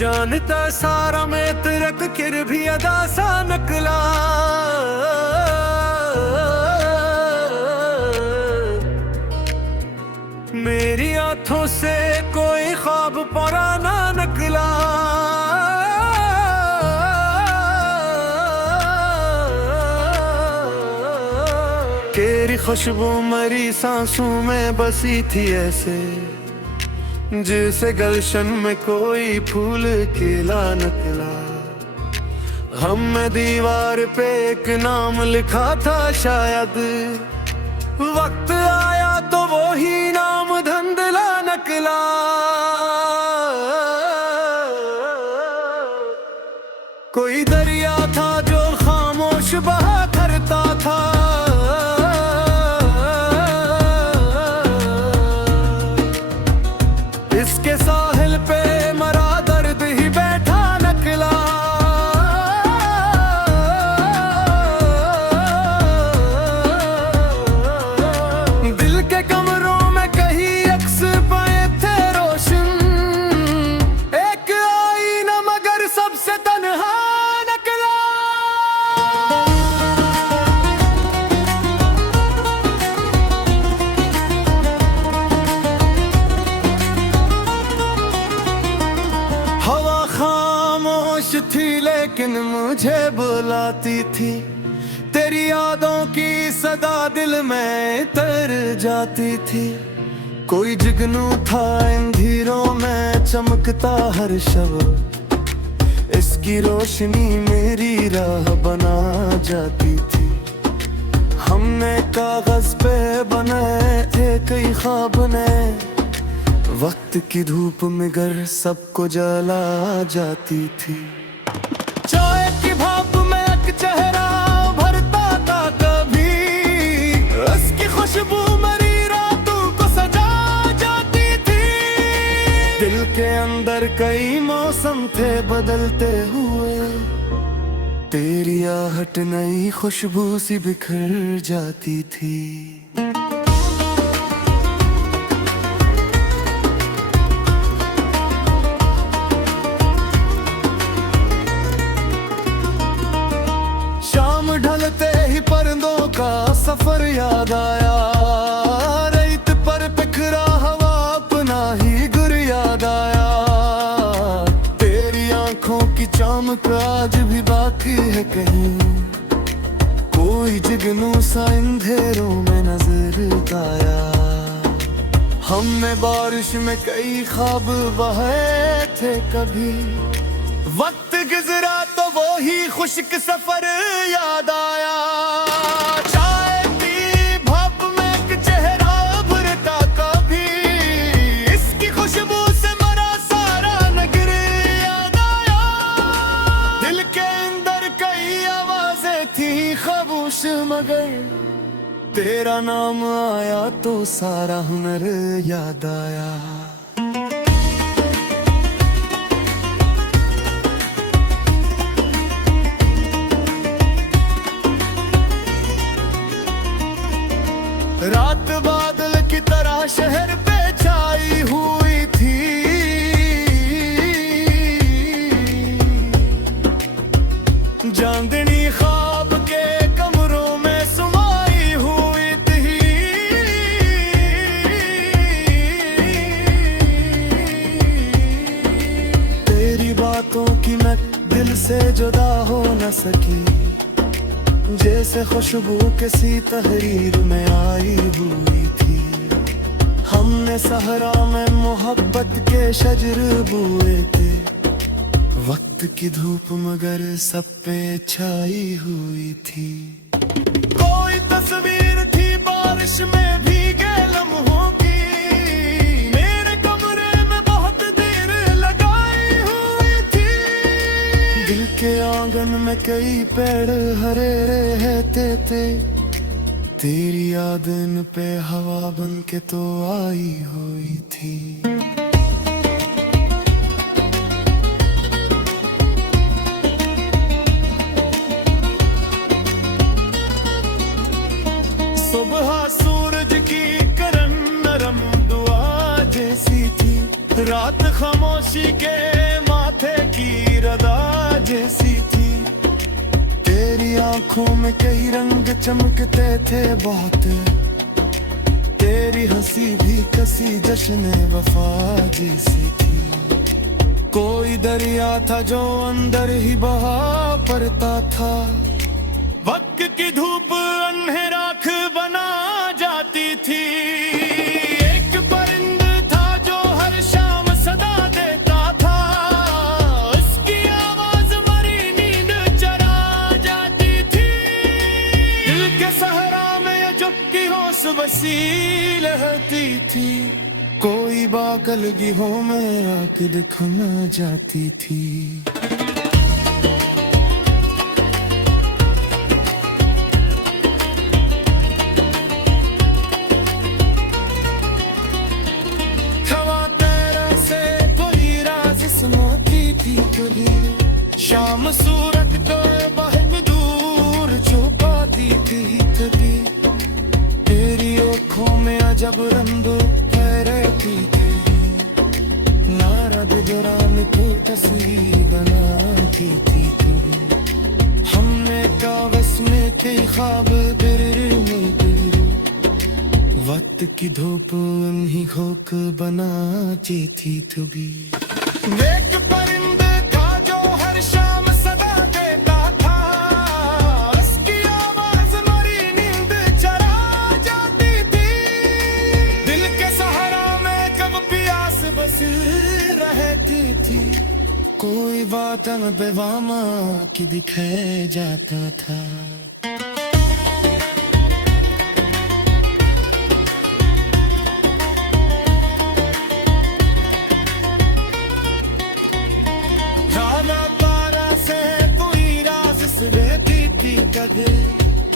जानता सारा मैं तिरक किर भी अदा सा नकला। मेरी आंखों से कोई ख्वाब पुराना नकला। तेरी खुशबू मरी सांसों में बसी थी ऐसे, जैसे गलशन में कोई फूल खिला निकला। हमने दीवार पे एक नाम लिखा था, शायद वक्त आया तो वो ही नाम धंधला निकला। कोई दरिया था जो खामोश बहा करता था, इसके साहिल पे मरा दर्द ही बैठा नकला। दिल के कमरों में कहीं अक्स पाए थे रोशन, एक आईना मगर सबसे तन्हा नकला। हवा खामोश थी लेकिन मुझे बुलाती थी, तेरी यादों की सदा दिल में तर जाती थी। कोई जुगनू था इन धीरों में चमकता हर शब, इसकी रोशनी मेरी राह बना जाती थी। हमने कागज पे बनाए थे कई ख्वाब ने, वक्त की धूप में गर सबको जला जाती थी। चाय की भाप में एक चेहरा भरता था कभी, उसकी खुशबू मरी रातों को सजा जाती थी। दिल के अंदर कई मौसम थे बदलते हुए, तेरी आहट नई खुशबू सी बिखर जाती थी। ढलते ही परिंदों का सफर याद आया, रेत पर बिखरा हवा अपना ही गुर याद आया। तेरी आंखों की चमक आज भी बाकी है कहीं, कोई जुगनू सा अंधेरों में नजर आया। हमने बारिश में कई ख्वाब बहाए थे कभी, वक्त गुजरा तो वो ही खुश्क सफर याद आया। चाय की भाप में एक चेहरा भरता कभी, इसकी खुशबू से मरा सारा नगर याद आया। दिल के अंदर कई आवाजें थी खामोश मगर, तेरा नाम आया तो सारा हुनर याद आया। रात बादल की तरह शहर पे छाई हुई थी, चांदनी ख्वाब के कमरों में समाई हुई थी। तेरी बातों की मैं दिल से जुदा हो न सकी, जैसे खुशबू किसी तहरीर में आई हुई थी। हमने सहरा में मोहब्बत के शजर बोए थे, वक्त की धूप मगर सब पे छाई हुई थी। कोई तस्वीर थी बारिश में भीगे लम्हों की, मेरे कमरे में बहुत देर लगाई हुई थी। दिल के आंगन में कई पेड़ हरे रहते थे, तेरी याद इन पे हवा बन के तो आई हुई थी। सुबह सूरज की करन नरम दुआ जैसी थी, रात खामोशी के माथे आंखों में कई रंग चमकते थे बहुत, तेरी हंसी भी कसी जश्न वफा जैसी थी। कोई दरिया था जो अंदर ही बहा पड़ता था, वक्त की धूप अन्हे राख बना जाती थी। एक परिंदा था जो हर शाम सदा देता था, उसकी आवाज मरी नींद चरा जाती थी। दिल के सहरा में अजब होश बसी रहती थी, कोई बाकल गिहों में आके दिखना जाती थी। थी कभी शाम सूरत तो बहुत दूर छुपाती थी तभी, तेरी आँखों में अजब रंग रहती थी। नारा गुजरान को तस्वीर बनाती थी तभी, हमने कागज में कई ख्वाब दिल में गिरे, वक्त की धूप उन्हीं खोक बनाती थी तभी। एक परिंदा था जो हर शाम सदा देता था, उसकी आवाज मरी नींद चरा जाती थी। दिल के सहारा में कब प्यास बस रहती थी, कोई बात न बेवामा की दिखाए जाता था।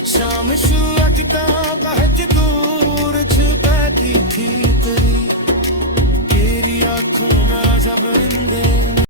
शाम सूरज का बहुत दूर छुपाती थी तेरी आँखों में जब